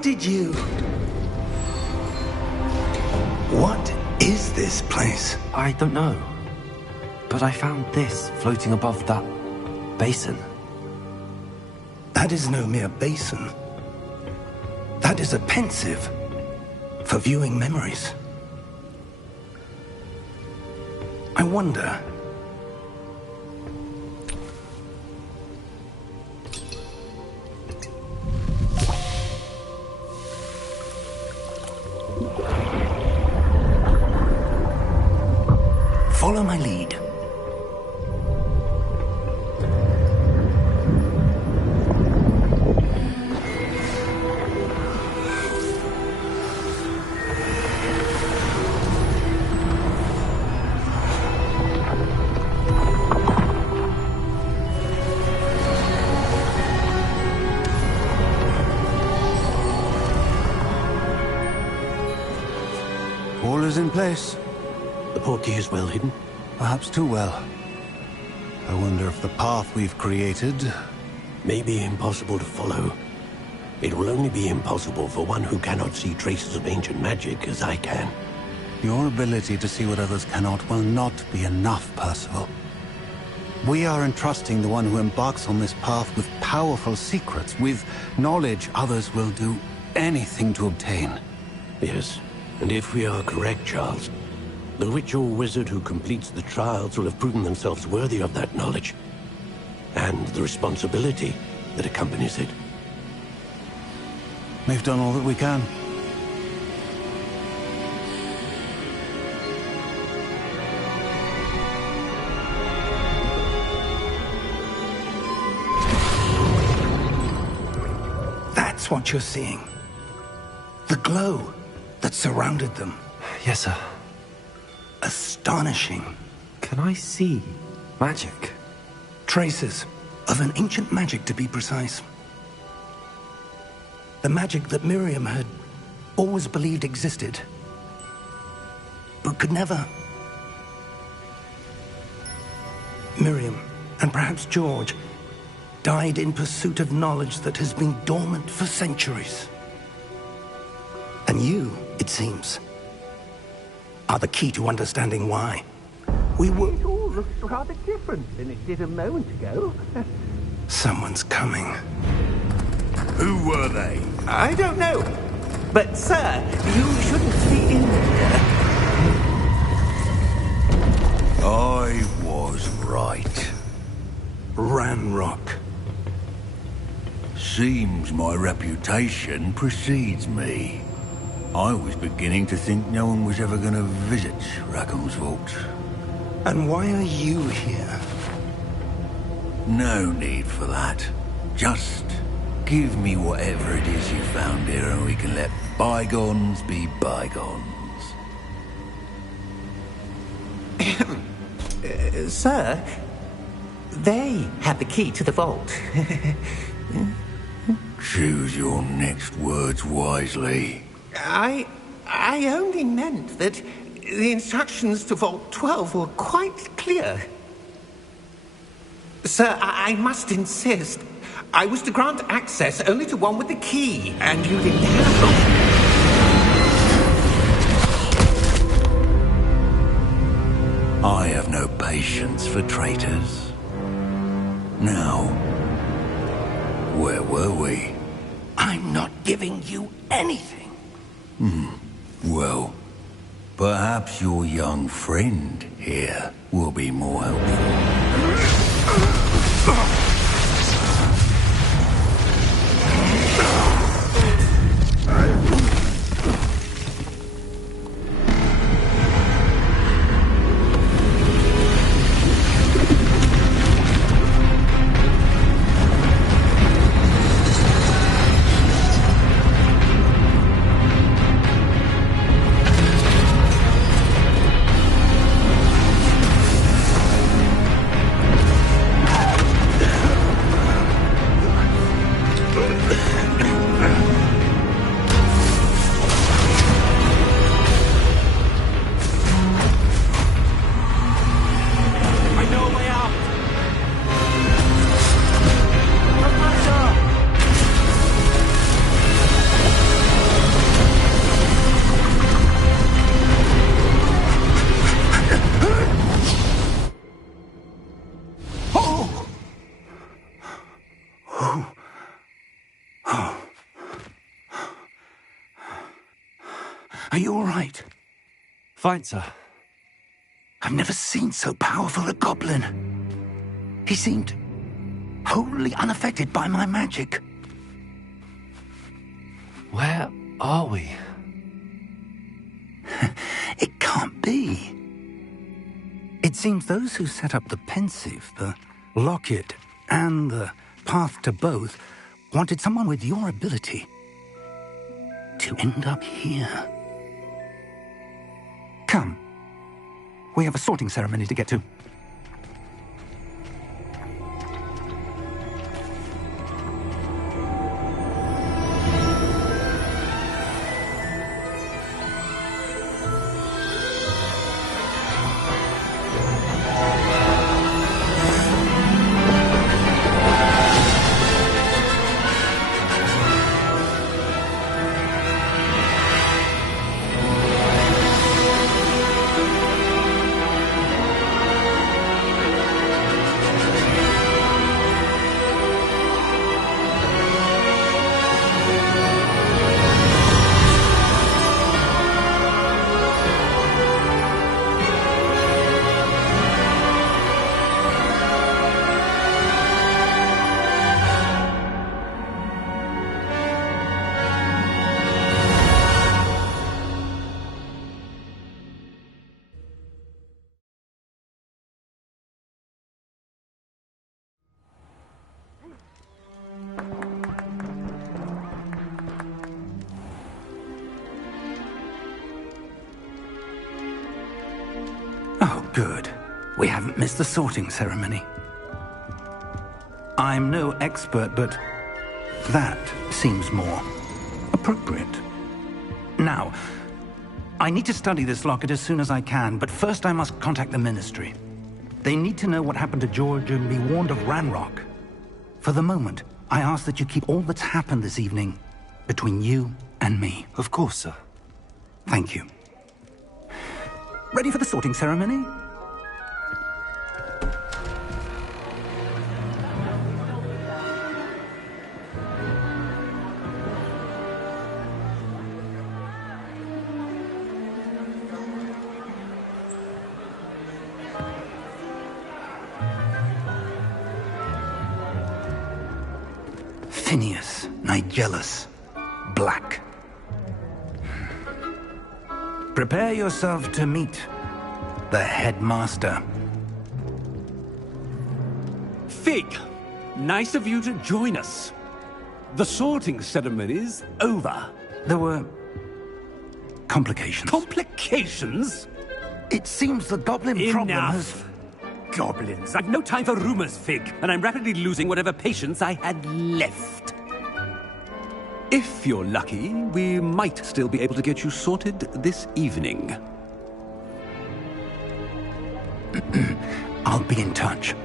did you... What is this place? I don't know. But I found this floating above that basin. That is no mere basin. That is a pensive for viewing memories. I wonder... Follow my lead. All is in place. The portkey is well hidden? Perhaps too well. I wonder if the path we've created... may be impossible to follow. It will only be impossible for one who cannot see traces of ancient magic as I can. Your ability to see what others cannot will not be enough, Percival. We are entrusting the one who embarks on this path with powerful secrets, with knowledge others will do anything to obtain. Yes, and if we are correct, Charles, the witch or wizard who completes the trials will have proven themselves worthy of that knowledge, and the responsibility that accompanies it. We've done all that we can. That's what you're seeing. The glow that surrounded them. Yes, sir. Astonishing. Can I see magic? Traces of an ancient magic, to be precise. The magic that Miriam had always believed existed, but could never. Miriam, and perhaps George, died in pursuit of knowledge that has been dormant for centuries. And you, it seems, are the key to understanding why. We were... It all looks rather different than it did a moment ago. Someone's coming. Who were they? I don't know. But, sir, you shouldn't be in here. I was right. Ranrock. Seems my reputation precedes me. I was beginning to think no one was ever going to visit Rackham's vault. And why are you here? No need for that. Just give me whatever it is you found here and we can let bygones be bygones. Sir, they had the key to the vault. Choose your next words wisely. I only meant that the instructions to Vault 12 were quite clear. Sir, I must insist. I was to grant access only to one with the key, and you didn't have them. I have no patience for traitors. Now, where were we? I'm not giving you anything. Well, perhaps your young friend here will be more helpful. Are you all right? Fine, sir. I've never seen so powerful a goblin. He seemed wholly unaffected by my magic. Where are we? It can't be. It seems those who set up the pensive, the locket, and the path to both wanted someone with your ability to end up here. Come. We have a sorting ceremony to get to. Oh, good. We haven't missed the sorting ceremony. I'm no expert, but that seems more appropriate. Now, I need to study this locket as soon as I can, but first I must contact the Ministry. They need to know what happened to George and be warned of Ranrock. For the moment, I ask that you keep all that's happened this evening between you and me. Of course, sir. Thank you. Ready for the sorting ceremony? Phineas, Nigellus, Black. Prepare yourself to meet the headmaster. Fig, nice of you to join us. The sorting ceremony's over. There were complications. Complications? It seems the goblin problem has... Enough. Goblins. I've no time for rumors, Fig, and I'm rapidly losing whatever patience I had left. If you're lucky, we might still be able to get you sorted this evening. I'll be in touch.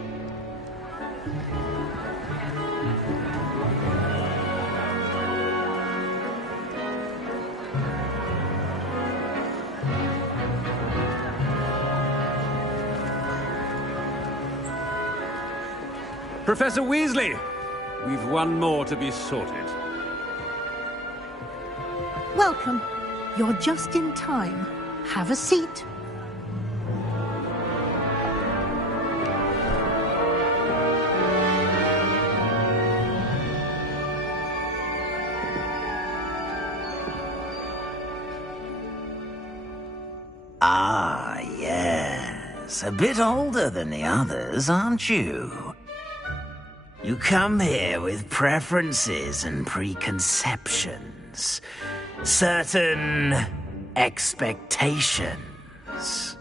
Professor Weasley, we've one more to be sorted. Welcome. You're just in time. Have a seat. Ah, yes. A bit older than the others, aren't you? You come here with preferences and preconceptions. Certain expectations.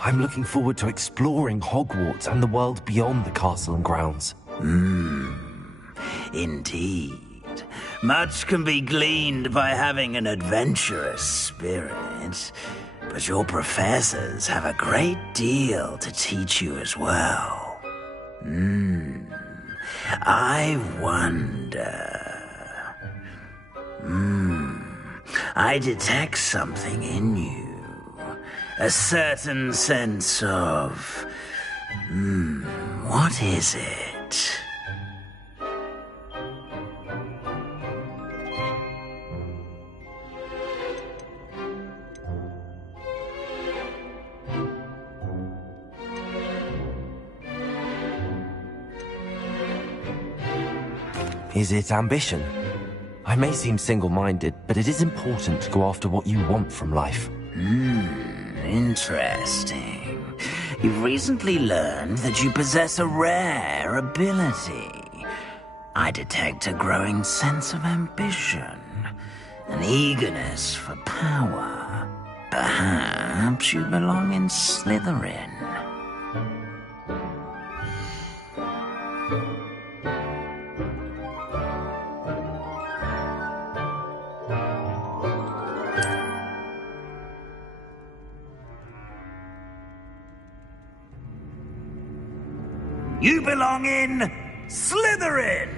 I'm looking forward to exploring Hogwarts and the world beyond the castle and grounds. Indeed. Much can be gleaned by having an adventurous spirit, but your professors have a great deal to teach you as well. I wonder... I detect something in you. A certain sense of... what is it? Is it ambition? I may seem single-minded, but it is important to go after what you want from life. Interesting. You've recently learned that you possess a rare ability. I detect a growing sense of ambition, an eagerness for power. Perhaps you belong in Slytherin. You belong in Slytherin!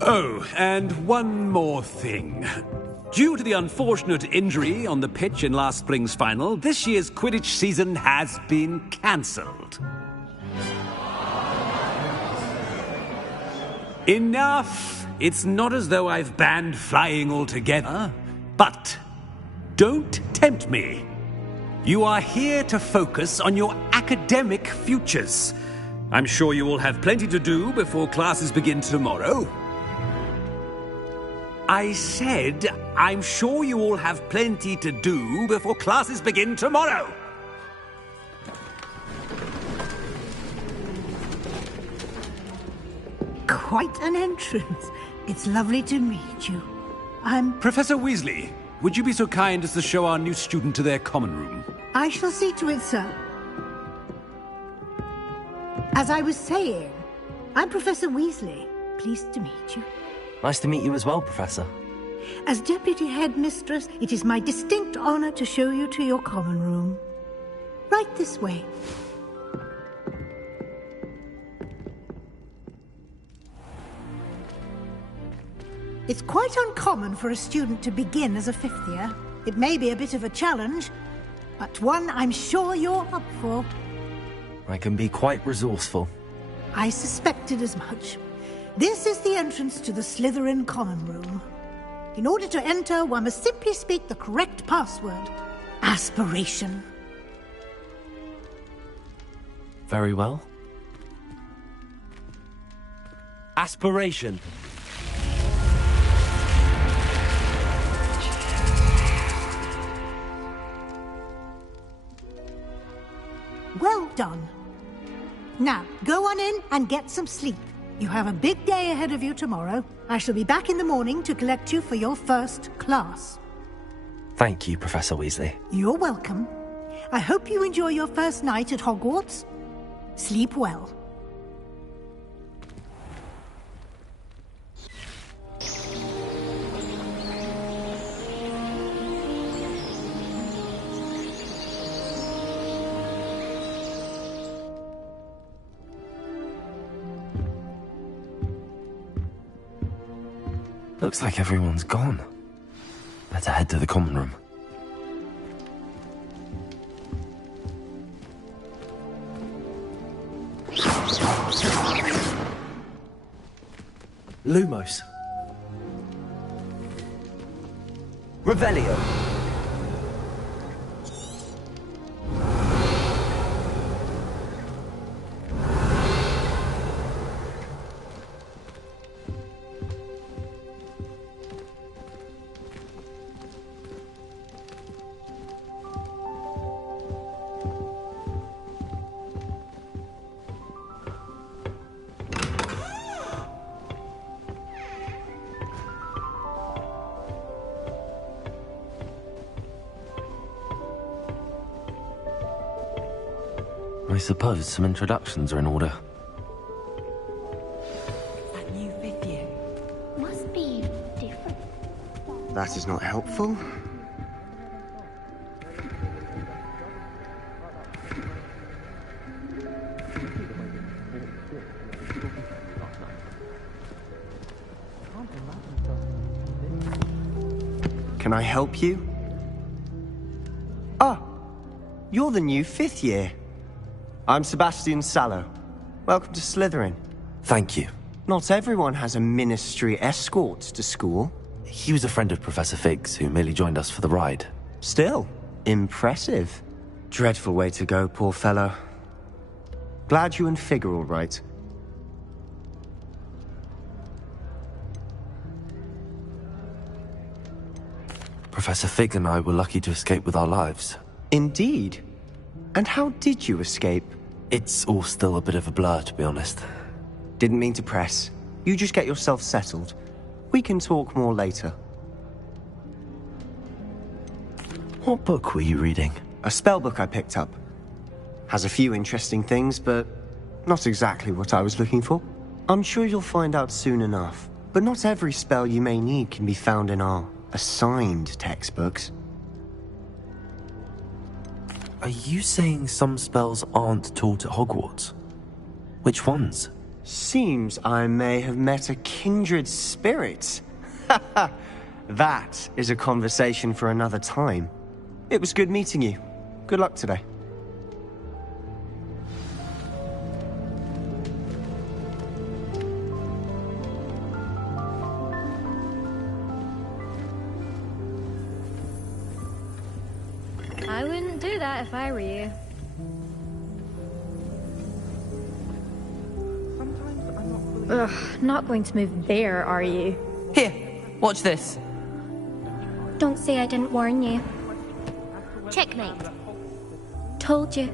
Oh, and one more thing. Due to the unfortunate injury on the pitch in last spring's final, this year's Quidditch season has been cancelled. Enough! It's not as though I've banned flying altogether, but don't tempt me. You are here to focus on your academic futures. I'm sure you will have plenty to do before classes begin tomorrow. I said, I'm sure you all have plenty to do before classes begin tomorrow. Quite an entrance. It's lovely to meet you. I'm... Professor Weasley, would you be so kind as to show our new student to their common room? I shall see to it, sir. As I was saying, I'm Professor Weasley. Pleased to meet you. Nice to meet you as well, Professor. As Deputy Headmistress, it is my distinct honor to show you to your common room. Right this way. It's quite uncommon for a student to begin as a fifth year. It may be a bit of a challenge, but one I'm sure you're up for. I can be quite resourceful. I suspected as much. This is the entrance to the Slytherin common room. In order to enter, one must simply speak the correct password. Aspiration. Very well. Aspiration. Well done. Now, go on in and get some sleep. You have a big day ahead of you tomorrow. I shall be back in the morning to collect you for your first class. Thank you, Professor Weasley. You're welcome. I hope you enjoy your first night at Hogwarts. Sleep well. Looks like everyone's gone. Better head to the common room. Lumos. Revelio. I suppose some introductions are in order. That new fifth year. Must be different. That is not helpful. Can I help you? Ah, you're the new fifth year. I'm Sebastian Sallow. Welcome to Slytherin. Thank you. Not everyone has a ministry escort to school. He was a friend of Professor Fig's who merely joined us for the ride. Still, impressive. Dreadful way to go, poor fellow. Glad you and Fig are all right. Professor Fig and I were lucky to escape with our lives. Indeed. And how did you escape? It's all still a bit of a blur, to be honest. Didn't mean to press. You just get yourself settled. We can talk more later. What book were you reading? A spell book I picked up. Has a few interesting things, but not exactly what I was looking for. I'm sure you'll find out soon enough. But not every spell you may need can be found in our assigned textbooks. Are you saying some spells aren't taught at Hogwarts? Which ones? Seems I may have met a kindred spirit. That is a conversation for another time. It was good meeting you. Good luck today. I wouldn't do that if I were you. Ugh, not going to move there, are you? Here, watch this. Don't say I didn't warn you. Checkmate. Told you.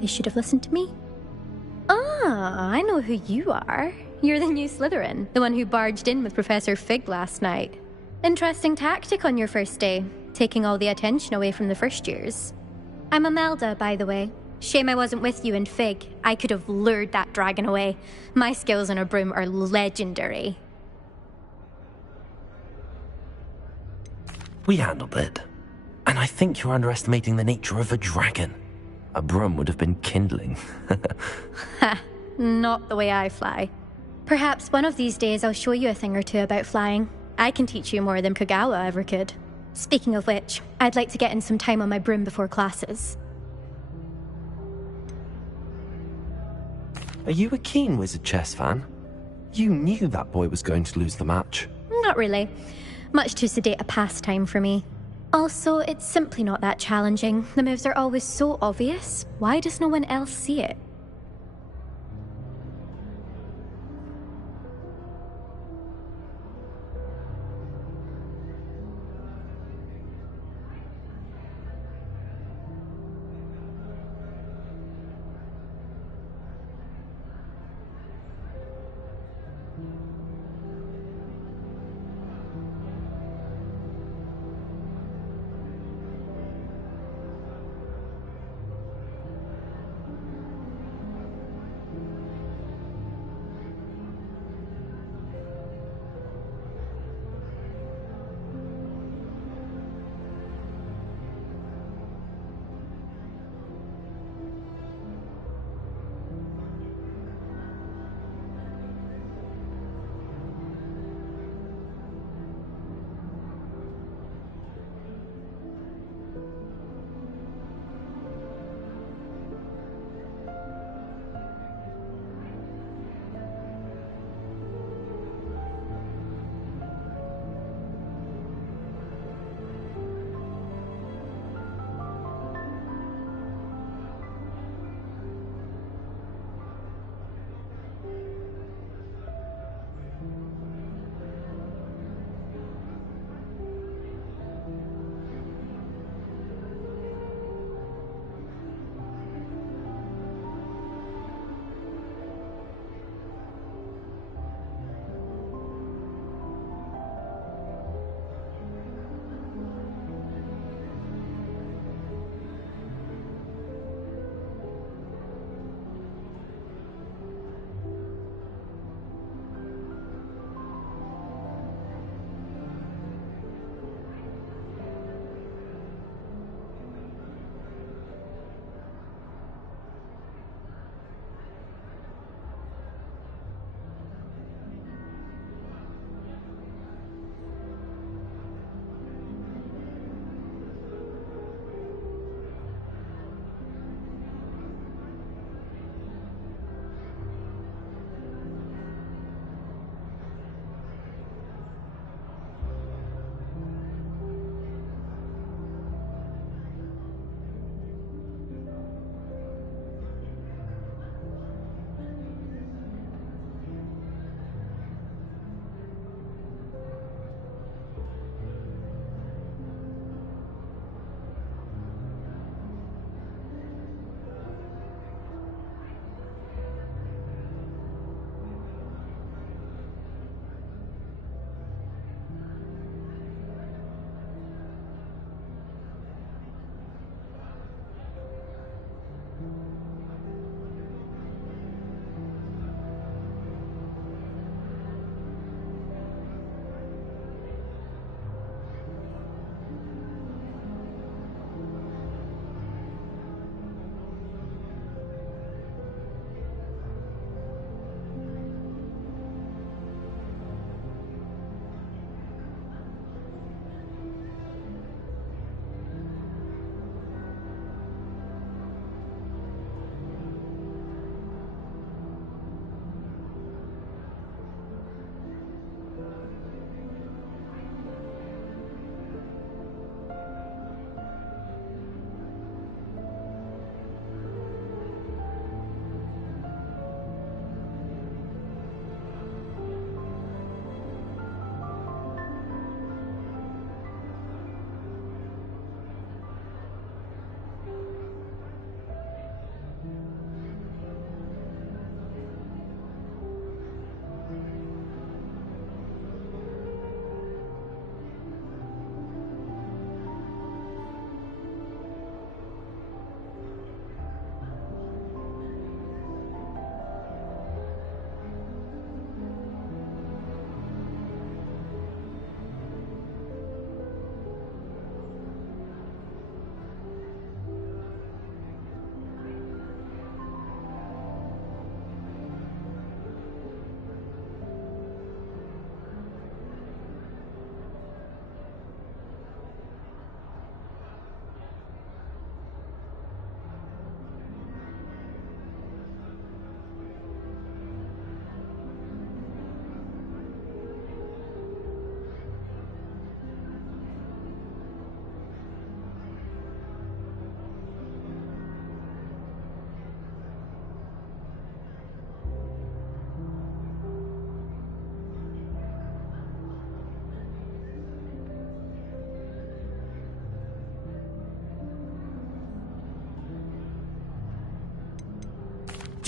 You should have listened to me. Ah, I know who you are. You're the new Slytherin, the one who barged in with Professor Fig last night. Interesting tactic on your first day, taking all the attention away from the first years. I'm Imelda, by the way. Shame I wasn't with you and Fig. I could have lured that dragon away. My skills on a broom are legendary. We handled it. And I think you're underestimating the nature of a dragon. A broom would have been kindling. Ha, not the way I fly. Perhaps one of these days I'll show you a thing or two about flying. I can teach you more than Kagawa ever could. Speaking of which, I'd like to get in some time on my broom before classes. Are you a keen Wizard chess fan? You knew that boy was going to lose the match. Not really. Much too sedate a pastime for me. Also, it's simply not that challenging. The moves are always so obvious. Why does no one else see it?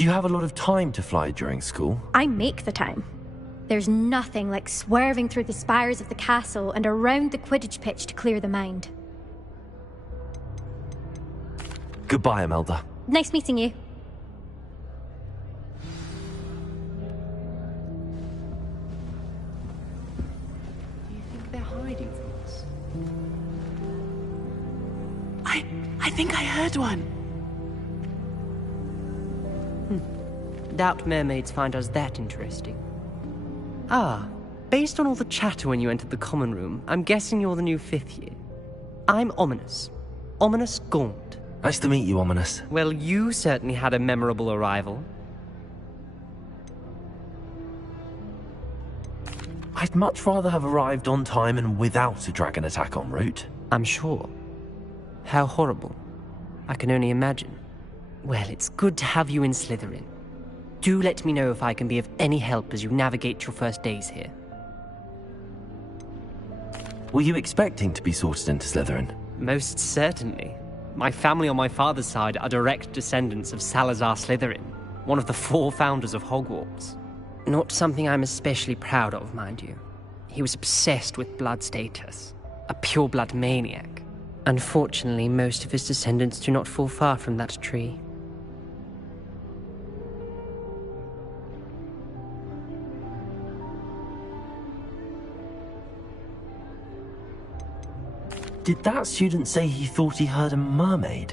Do you have a lot of time to fly during school? I make the time. There's nothing like swerving through the spires of the castle and around the Quidditch pitch to clear the mind. Goodbye, Imelda. Nice meeting you. Do you think they're hiding from us? I think I heard one. Doubt mermaids find us that interesting. Ah, based on all the chatter when you entered the common room, I'm guessing you're the new 5th year. I'm Ominous. Ominous Gaunt. Nice to meet you, Ominous. Well, you certainly had a memorable arrival. I'd much rather have arrived on time and without a dragon attack en route. I'm sure. How horrible. I can only imagine. Well, it's good to have you in Slytherin. Do let me know if I can be of any help as you navigate your first days here. Were you expecting to be sorted into Slytherin? Most certainly. My family on my father's side are direct descendants of Salazar Slytherin, one of the 4 founders of Hogwarts. Not something I'm especially proud of, mind you. He was obsessed with blood status, a pure-blood maniac. Unfortunately, most of his descendants do not fall far from that tree. Did that student say he thought he heard a mermaid?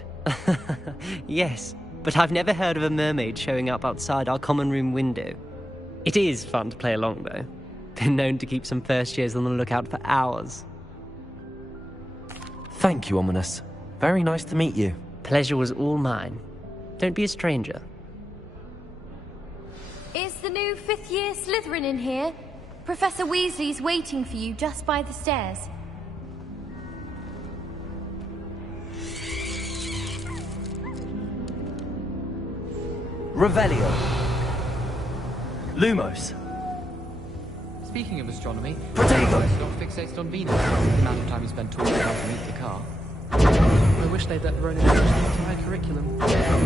Yes, but I've never heard of a mermaid showing up outside our common room window. It is fun to play along, though. Been known to keep some first years on the lookout for hours. Thank you, Ominous. Very nice to meet you. Pleasure was all mine. Don't be a stranger. Is the new 5th year Slytherin in here? Professor Weasley's waiting for you just by the stairs. Revelio. Lumos. Speaking of astronomy, Protego! he's not fixated on Venus. The amount of time you spend talking about to meet the car. I wish they'd let Ronan introduce me to my curriculum.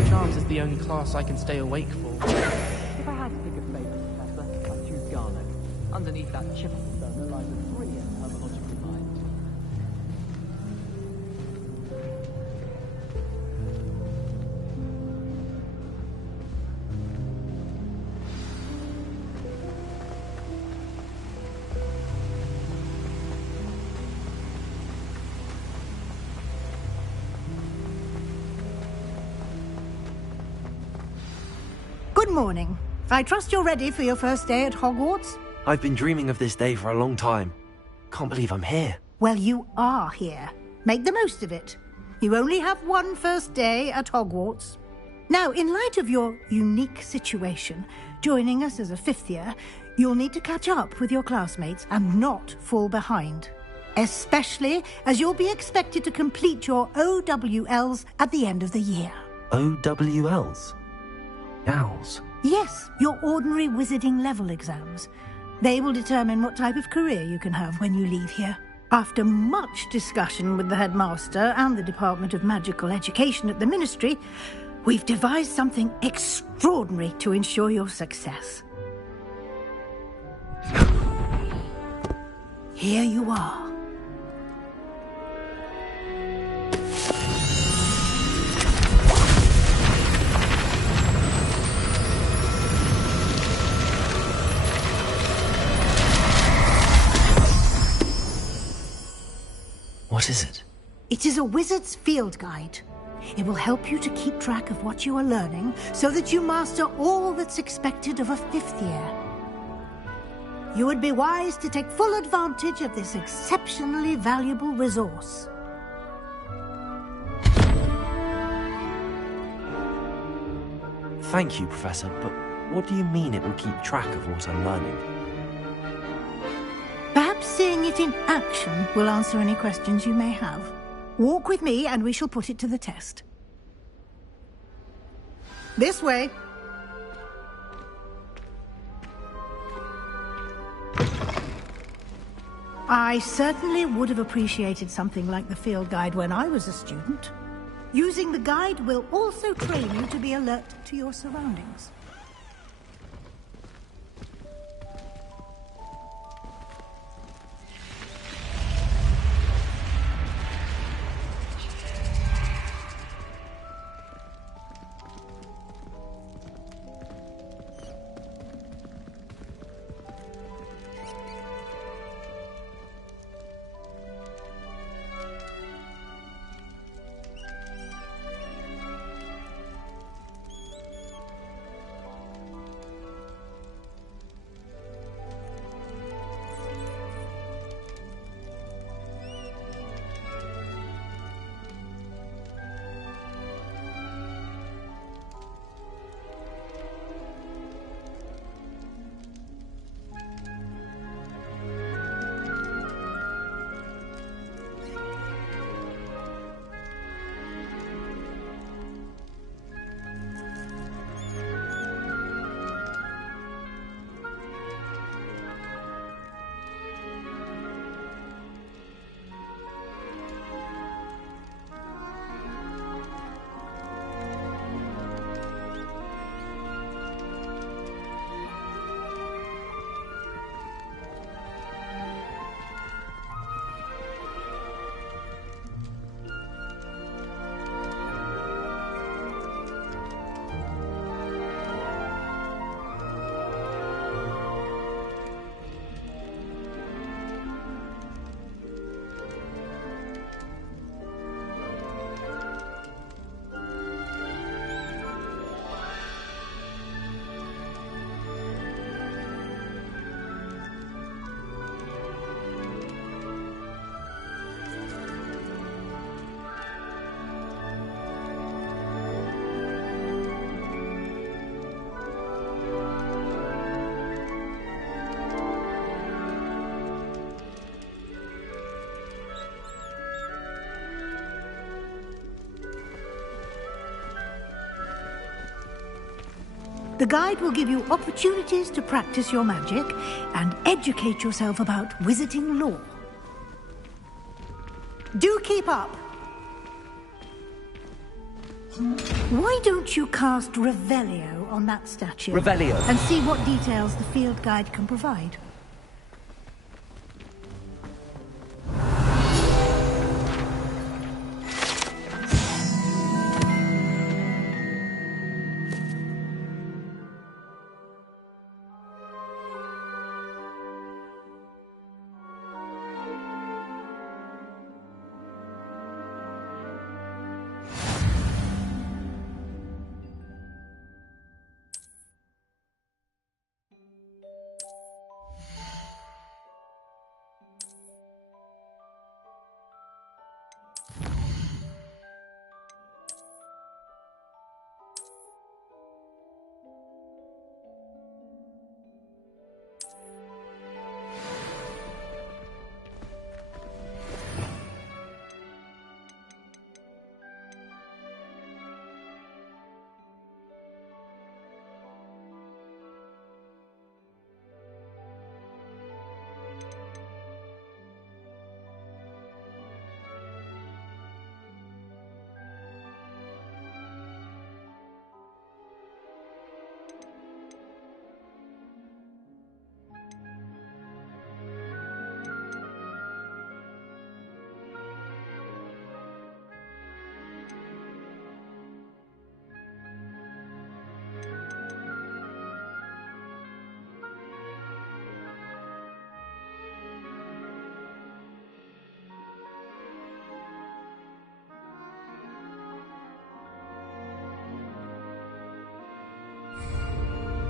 Charms is the only class I can stay awake for. If I had to pick a favourite professor, I'd choose Garlic. Underneath that chip on the stone lies a brilliant hermeneutical mind. Good morning. I trust you're ready for your first day at Hogwarts? I've been dreaming of this day for a long time. Can't believe I'm here. Well, you are here. Make the most of it. You only have one first day at Hogwarts. Now, in light of your unique situation, joining us as a 5th year, you'll need to catch up with your classmates and not fall behind. Especially as you'll be expected to complete your OWLs at the end of the year. OWLs? Owls? Yes, your ordinary wizarding level exams. They will determine what type of career you can have when you leave here. After much discussion with the headmaster and the Department of Magical Education at the Ministry, we've devised something extraordinary to ensure your success. Here you are. What is it? It is a wizard's field guide. It will help you to keep track of what you are learning so that you master all that's expected of a 5th year. You would be wise to take full advantage of this exceptionally valuable resource. Thank you, Professor, but what do you mean it will keep track of what I'm learning? Perhaps seeing it in action will answer any questions you may have. Walk with me and we shall put it to the test. This way. I certainly would have appreciated something like the field guide when I was a student. Using the guide will also train you to be alert to your surroundings. The guide will give you opportunities to practice your magic and educate yourself about wizarding lore. Do keep up! Why don't you cast Revelio on that statue? Revelio? And see what details the field guide can provide.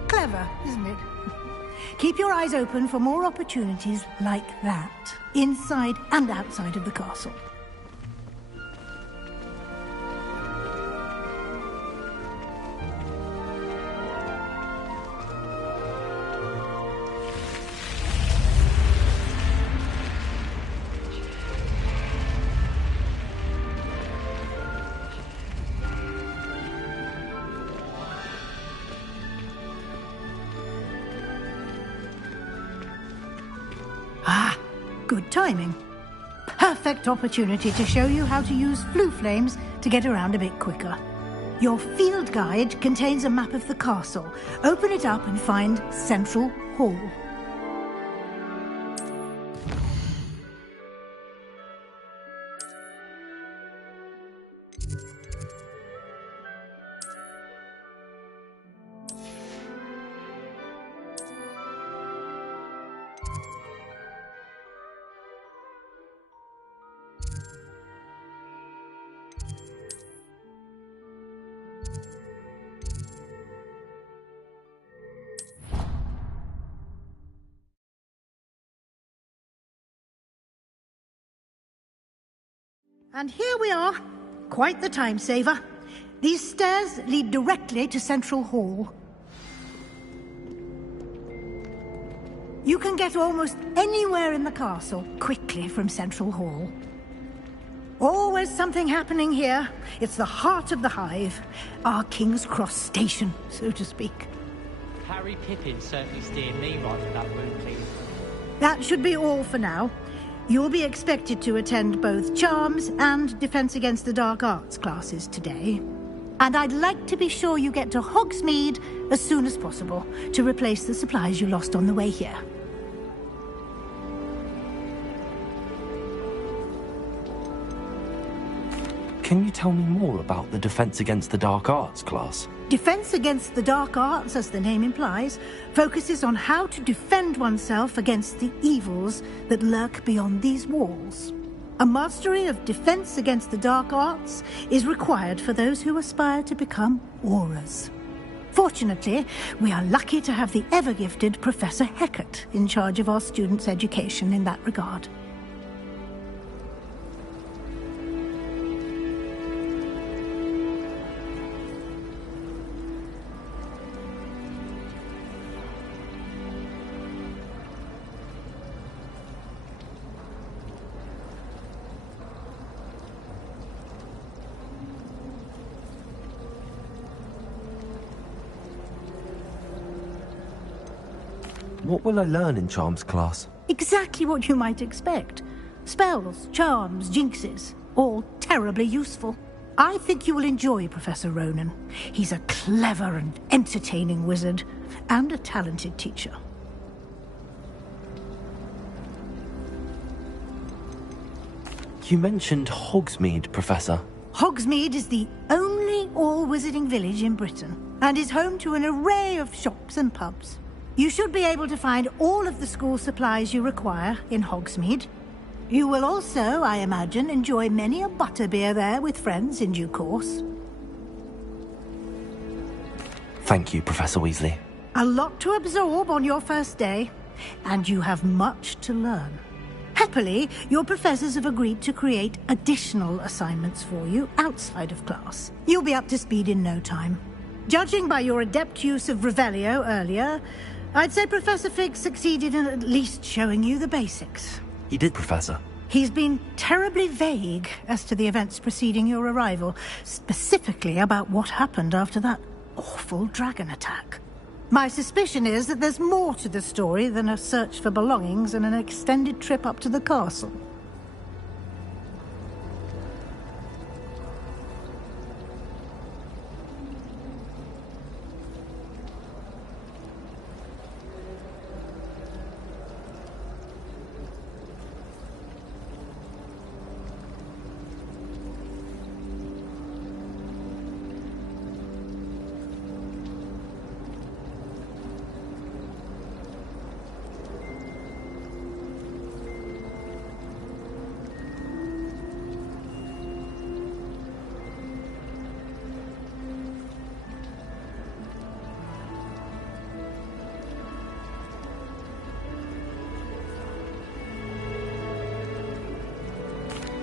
Clever, isn't it? Keep your eyes open for more opportunities like that, inside and outside of the castle. Good timing. perfect opportunity to show you how to use flue flames to get around a bit quicker. Your field guide contains a map of the castle. Open it up and find Central Hall. And here we are. Quite the time saver. These stairs lead directly to Central Hall. You can get almost anywhere in the castle quickly from Central Hall. Always something happening here. It's the heart of the Hive. Our King's Cross station, so to speak. Harry Pippin certainly steered me right for that room cleaning. That should be all for now. You'll be expected to attend both Charms and Defense Against the Dark Arts classes today. And I'd like to be sure you get to Hogsmeade as soon as possible to replace the supplies you lost on the way here. Can you tell me more about the Defense Against the Dark Arts class? Defense Against the Dark Arts, as the name implies, focuses on how to defend oneself against the evils that lurk beyond these walls. A mastery of Defense Against the Dark Arts is required for those who aspire to become Aurors. Fortunately, we are lucky to have the ever-gifted Professor Hecat in charge of our students' education in that regard. What will I learn in Charms class? Exactly what you might expect. Spells, charms, jinxes, all terribly useful. I think you will enjoy Professor Ronan. He's a clever and entertaining wizard, and a talented teacher. You mentioned Hogsmeade, Professor. Hogsmeade is the only all-wizarding village in Britain, and is home to an array of shops and pubs. You should be able to find all of the school supplies you require in Hogsmeade. You will also, I imagine, enjoy many a butterbeer there with friends in due course. Thank you, Professor Weasley. A lot to absorb on your first day, and you have much to learn. Happily, your professors have agreed to create additional assignments for you outside of class. You'll be up to speed in no time. Judging by your adept use of Revelio earlier, I'd say Professor Fig succeeded in at least showing you the basics. He did, Professor. He's been terribly vague as to the events preceding your arrival, specifically about what happened after that awful dragon attack. My suspicion is that there's more to the story than a search for belongings and an extended trip up to the castle.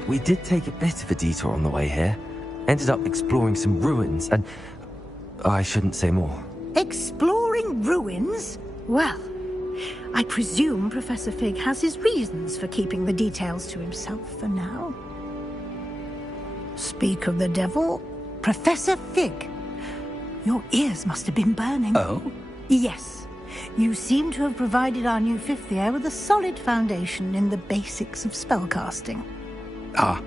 We did take a bit of a detour on the way here. Ended up exploring some ruins and... I shouldn't say more. Exploring ruins? Well, I presume Professor Fig has his reasons for keeping the details to himself for now. Speak of the devil, Professor Fig. Your ears must have been burning. Oh? Yes. You seem to have provided our new fifth year with a solid foundation in the basics of spellcasting. Ah,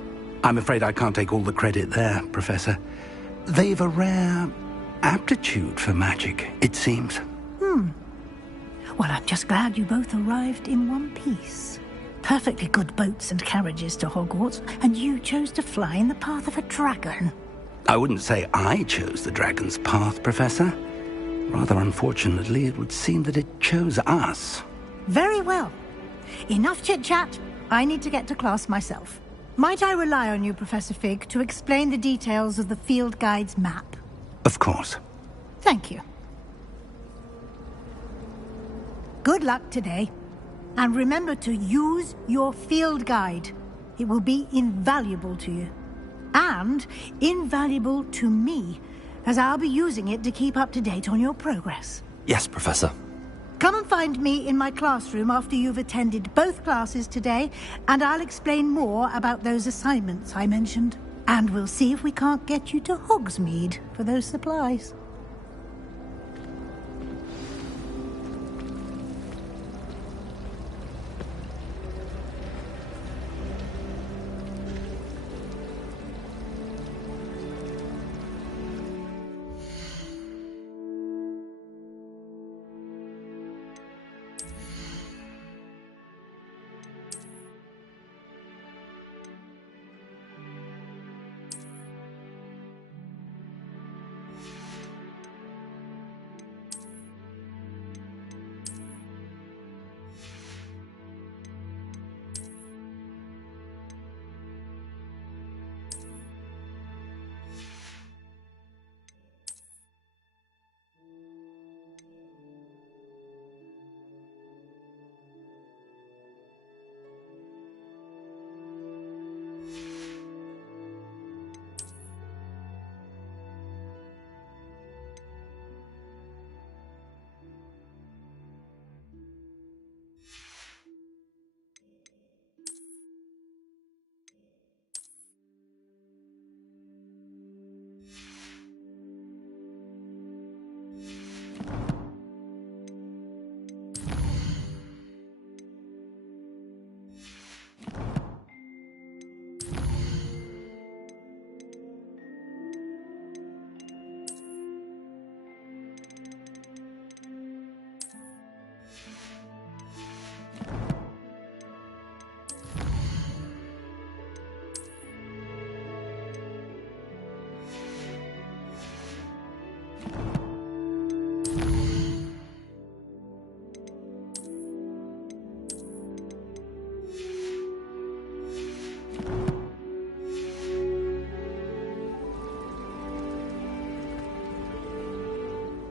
I'm afraid I can't take all the credit there, Professor. They've a rare aptitude for magic, it seems. Well, I'm just glad you both arrived in one piece. Perfectly good boats and carriages to Hogwarts, and you chose to fly in the path of a dragon. I wouldn't say I chose the dragon's path, Professor. Rather unfortunately, it would seem that it chose us. Very well. Enough chit-chat. I need to get to class myself. Might I rely on you, Professor Fig, to explain the details of the field guide's map? Of course. Thank you. Good luck today. And remember to use your field guide. It will be invaluable to you. And invaluable to me, as I'll be using it to keep up to date on your progress. Yes, Professor. Come and find me in my classroom after you've attended both classes today, and I'll explain more about those assignments I mentioned. And we'll see if we can't get you to Hogsmeade for those supplies.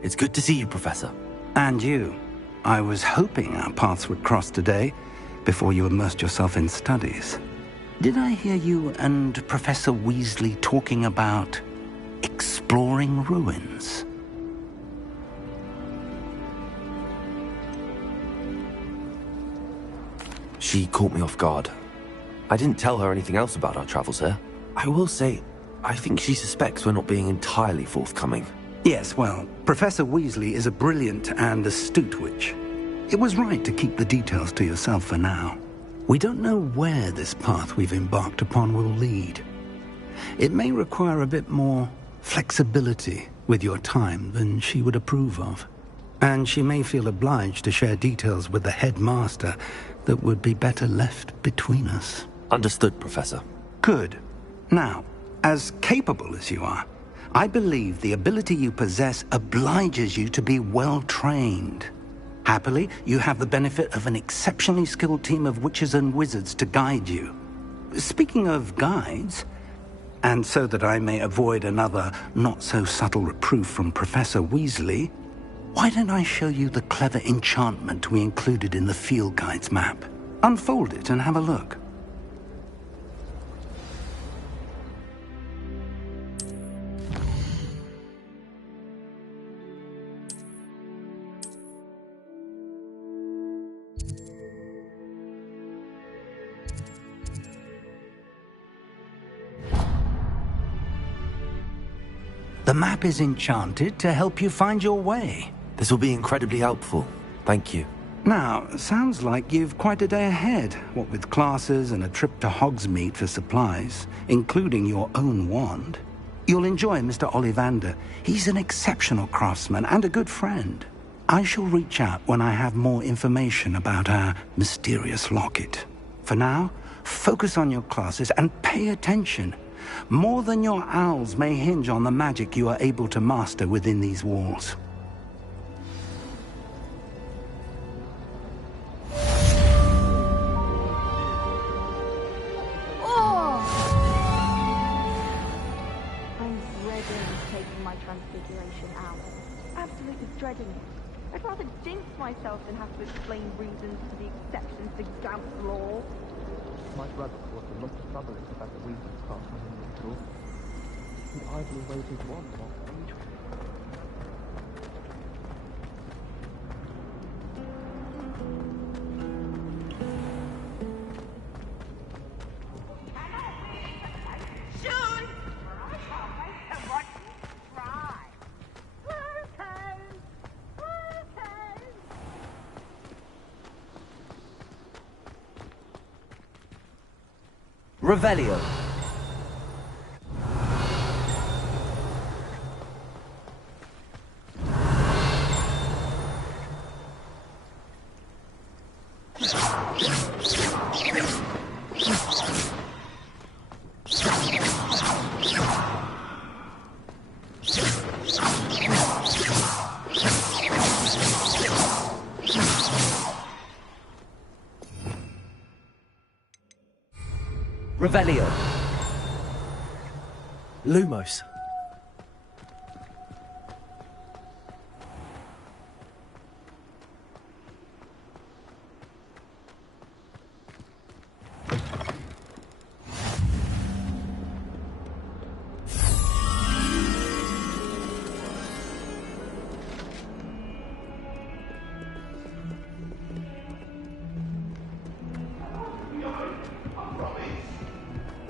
It's good to see you, Professor. And you. I was hoping our paths would cross today, before you immersed yourself in studies. Did I hear you and Professor Weasley talking about exploring ruins? She caught me off guard. I didn't tell her anything else about our travels here. I will say, I think she suspects we're not being entirely forthcoming. Yes, well, Professor Weasley is a brilliant and astute witch. It was right to keep the details to yourself for now. We don't know where this path we've embarked upon will lead. It may require a bit more flexibility with your time than she would approve of. And she may feel obliged to share details with the headmaster that would be better left between us. Understood, Professor. Good. Now, as capable as you are, I believe the ability you possess obliges you to be well-trained. Happily, you have the benefit of an exceptionally skilled team of witches and wizards to guide you. Speaking of guides, and so that I may avoid another not-so-subtle reproof from Professor Weasley, why don't I show you the clever enchantment we included in the field guide's map? Unfold it and have a look. The map is enchanted to help you find your way. This will be incredibly helpful. Thank you. Now, sounds like you've quite a day ahead, what with classes and a trip to Hogsmeade for supplies, including your own wand. You'll enjoy Mr. Ollivander. He's an exceptional craftsman and a good friend. I shall reach out when I have more information about our mysterious locket. For now, focus on your classes and pay attention. More than your owls may hinge on the magic you are able to master within these walls. Transfiguration hour. Absolutely dreading it. I'd rather jinx myself than have to explain reasons for the exceptions to Gaunt's law. My brother was a lot of trouble about the reasons past my school. He idly waved his wand while stage. Revelio. Revelio. Lumos.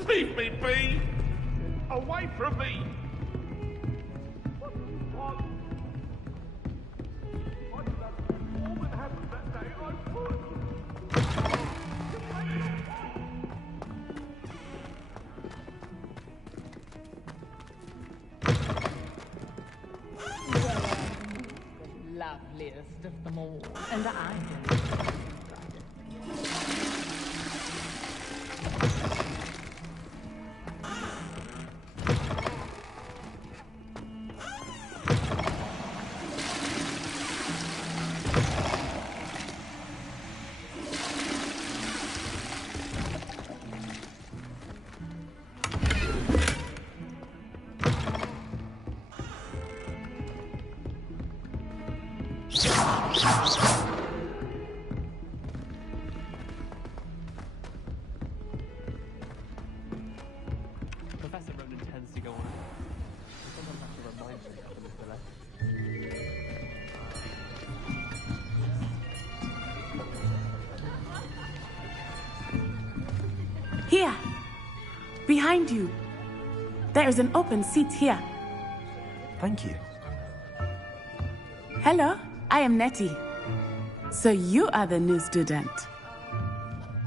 Leave me be! Away from me! The loveliest of them all, and I don't. Professor Ronan tends to go on. Sometimes I have to remind him of the delay. Here! Behind you! There is an open seat here. Thank you. Hello, I am Nettie. So you are the new student.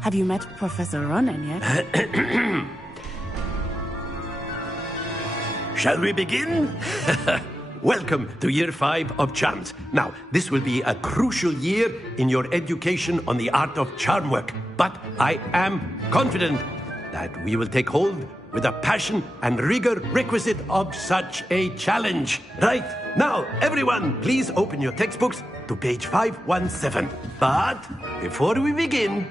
Have you met Professor Ronan yet? Shall we begin? Welcome to Year 5 of Charms. Now, this will be a crucial year in your education on the art of charm work, but I am confident that we will take hold with the passion and rigor requisite of such a challenge. Right, now, everyone, please open your textbooks to page 517. But before we begin,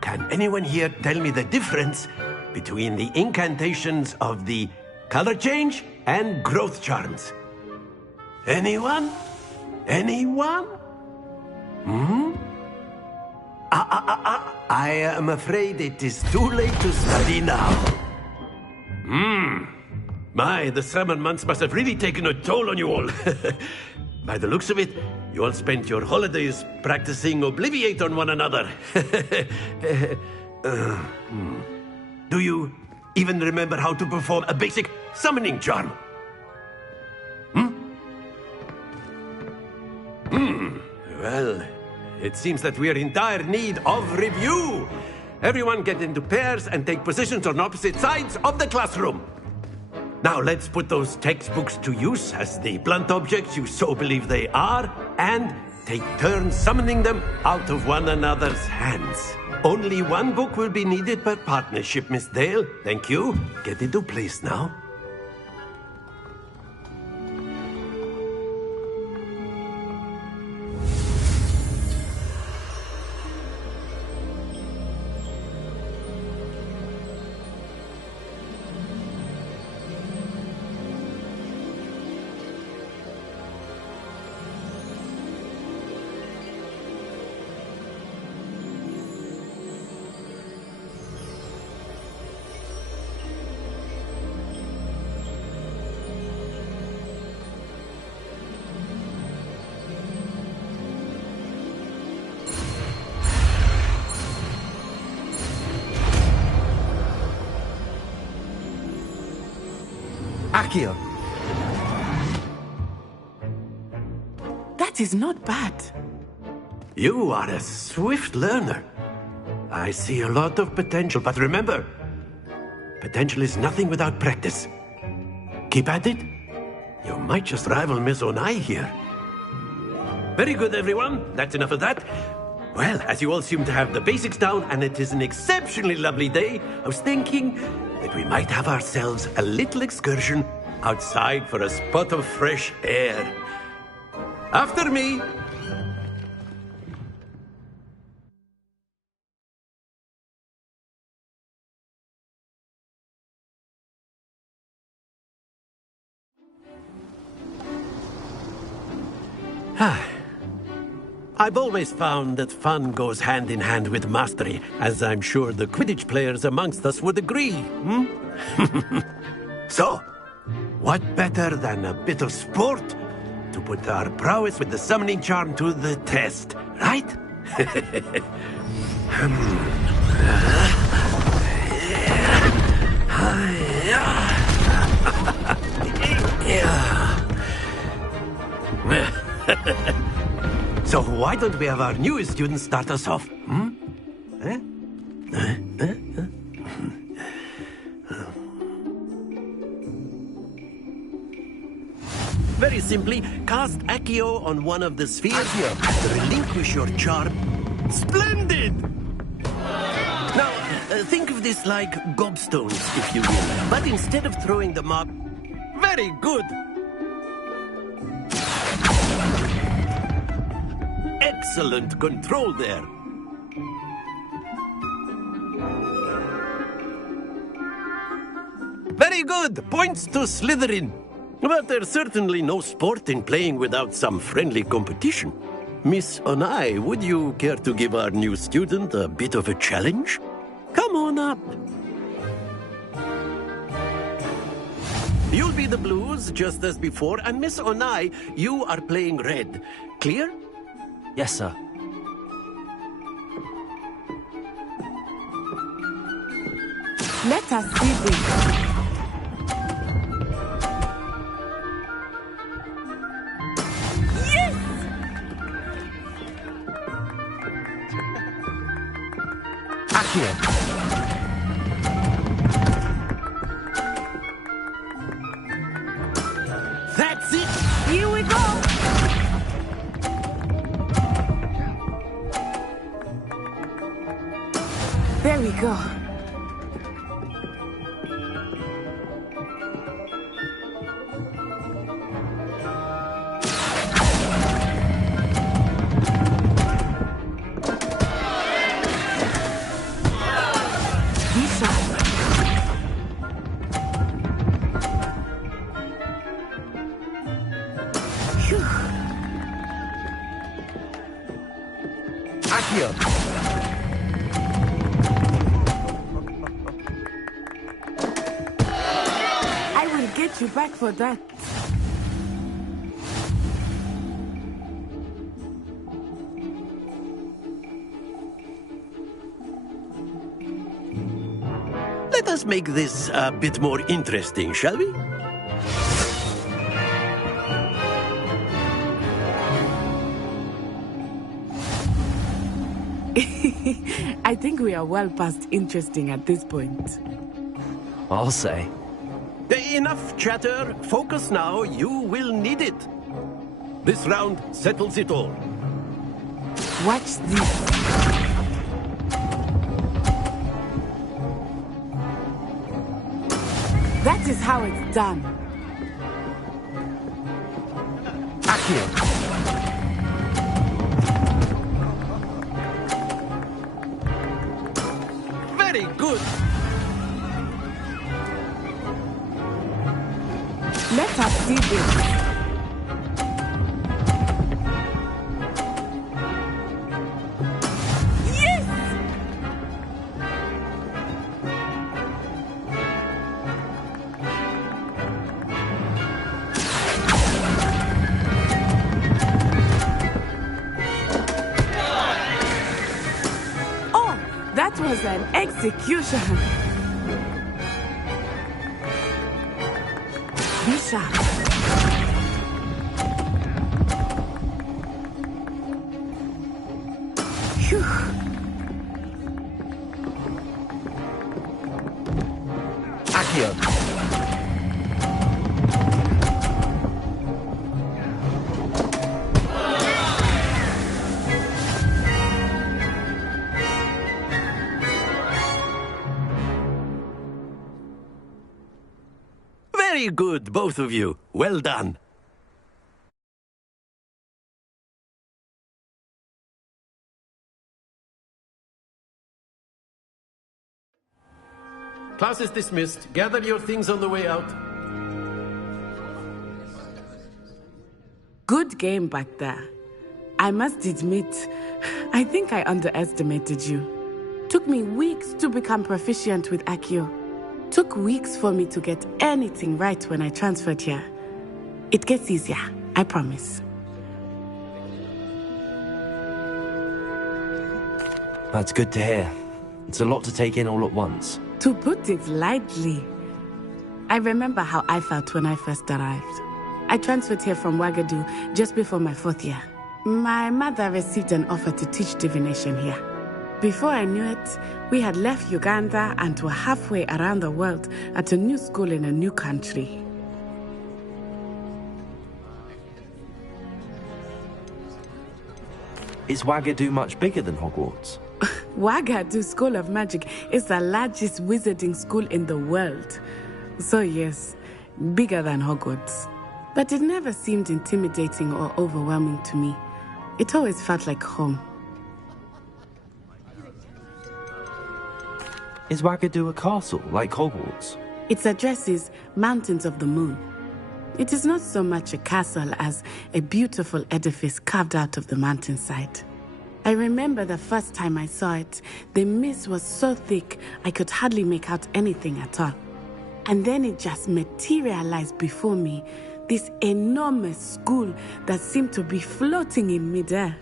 can anyone here tell me the difference between the incantations of the color change and growth charms? Anyone? Anyone? I am afraid it is too late to study now. My, the summer months must have really taken a toll on you all. By the looks of it, you all spent your holidays practicing Obliviate on one another. Do you even remember how to perform a basic summoning charm? Well, it seems that we are in dire need of review. Everyone get into pairs and take positions on opposite sides of the classroom. Now let's put those textbooks to use as the blunt objects you so believe they are, and take turns summoning them out of one another's hands. Only one book will be needed per partnership, Miss Dale. Thank you. Get into place now. Accio. That is not bad. You are a swift learner. I see a lot of potential, but remember, potential is nothing without practice. Keep at it. You might just rival Miss Onai here. Very good, everyone. That's enough of that. Well, as you all seem to have the basics down, and it is an exceptionally lovely day, I was thinking that we might have ourselves a little excursion outside for a spot of fresh air. After me. I've always found that fun goes hand in hand with mastery, as I'm sure the Quidditch players amongst us would agree. So, what better than a bit of sport to put our prowess with the summoning charm to the test, right? So why don't we have our newest student start us off? Very simply, cast Accio on one of the spheres here. Relinquish your charm. Splendid! Now, think of this like gobstones, if you will. But instead of throwing them up... Very good! Excellent control there. Very good! Points to Slytherin. But there's certainly no sport in playing without some friendly competition. Miss Onai, would you care to give our new student a bit of a challenge? Come on up. You'll be the blues, just as before, and Miss Onai, you are playing red. Clear? Yes, sir. Let us see this. Accio. That's it! Here we go! There we go. I will get you back for that. Let us make this a bit more interesting, shall we? I think we are well past interesting at this point. I'll say. Enough chatter. Focus now. You will need it. This round settles it all. Watch this. That is how it's done. Accio. Very good. Let us see this. That was an execution. Be sharp. Phew. Accio. Very good, both of you. Well done. Class is dismissed. Gather your things on the way out. Good game back there. I must admit, I think I underestimated you. Took me weeks to become proficient with Accio. Took weeks for me to get anything right when I transferred here. It gets easier, I promise. That's good to hear. It's a lot to take in all at once. To put it lightly, I remember how I felt when I first arrived. I transferred here from Ouagadougou just before my 4th year. My mother received an offer to teach divination here. Before I knew it, we had left Uganda and were halfway around the world at a new school in a new country. Is Ouagadougou much bigger than Hogwarts? Ouagadougou School of Magic is the largest wizarding school in the world. So yes, bigger than Hogwarts. But it never seemed intimidating or overwhelming to me. It always felt like home. Is Ouagadougou a castle, like Hogwarts? Its address is Mountains of the Moon. It is not so much a castle as a beautiful edifice carved out of the mountainside. I remember the first time I saw it, the mist was so thick I could hardly make out anything at all. And then it just materialized before me, this enormous school that seemed to be floating in midair.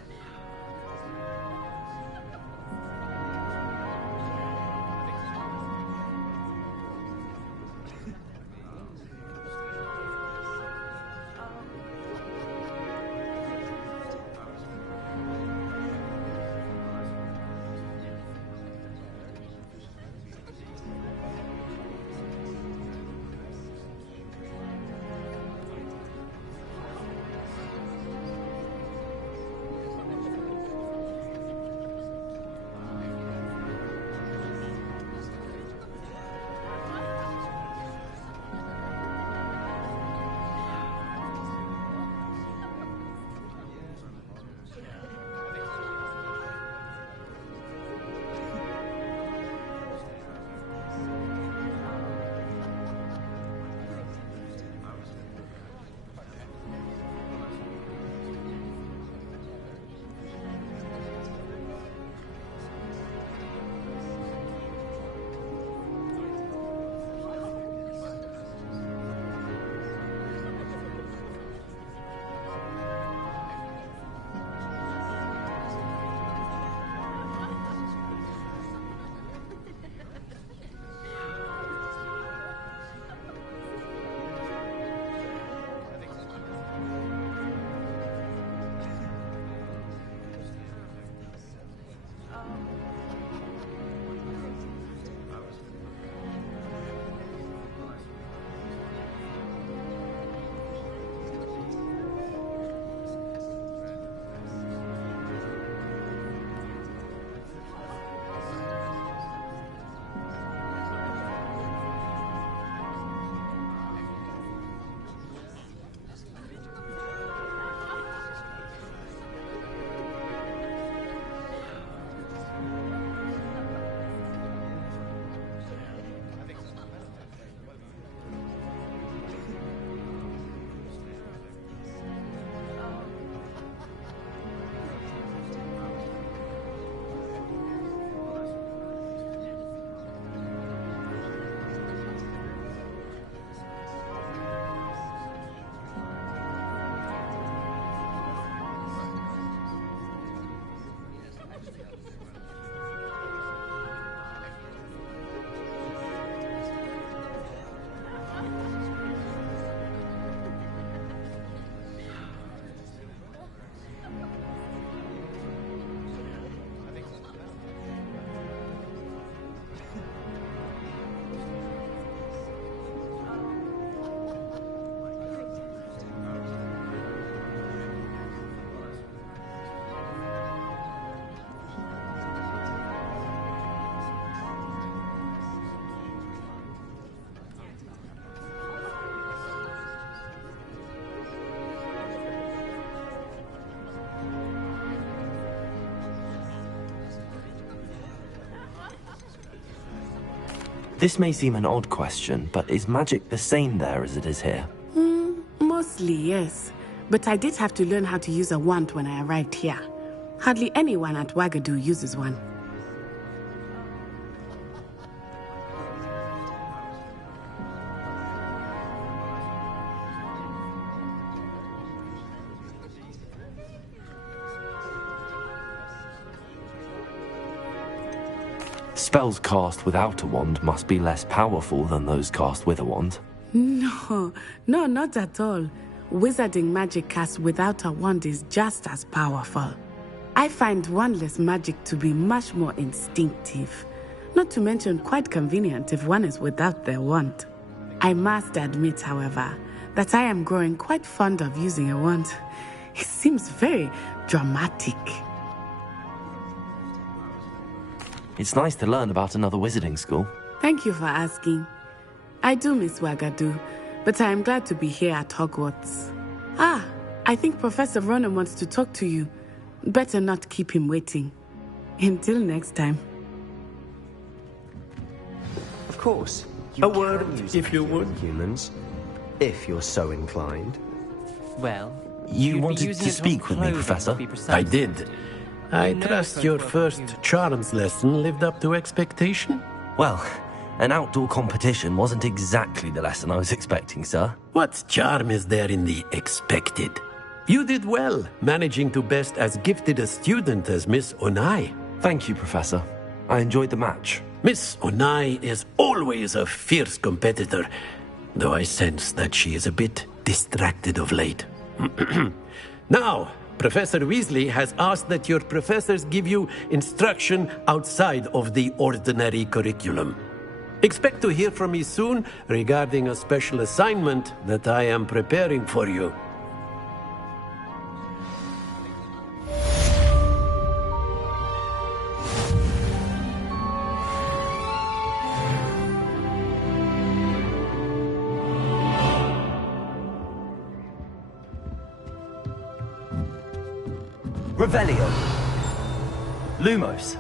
This may seem an odd question, but is magic the same there as it is here? Mostly, yes. But I did have to learn how to use a wand when I arrived here. Hardly anyone at Wagadu uses one. Spells cast without a wand must be less powerful than those cast with a wand. No, not at all. Wizarding magic cast without a wand is just as powerful. I find wandless magic to be much more instinctive. Not to mention quite convenient if one is without their wand. I must admit, however, that I am growing quite fond of using a wand. It seems very dramatic. It's nice to learn about another wizarding school. Thank you for asking. I do miss Wagadu, but I am glad to be here at Hogwarts. I think Professor Ronan wants to talk to you. Better not keep him waiting. Until next time. Of course. A word, if you would. Humans, if you're so inclined. Well, you wanted to speak with me, Professor? I did. I trust your first charms lesson lived up to expectation? Well, an outdoor competition wasn't exactly the lesson I was expecting, sir. What charm is there in the expected? You did well, managing to best as gifted a student as Miss Onai. Thank you, Professor. I enjoyed the match. Miss Onai is always a fierce competitor, though I sense that she is a bit distracted of late. Now, Professor Weasley has asked that your professors give you instruction outside of the ordinary curriculum. Expect to hear from me soon regarding a special assignment that I am preparing for you. Revelio. Lumos.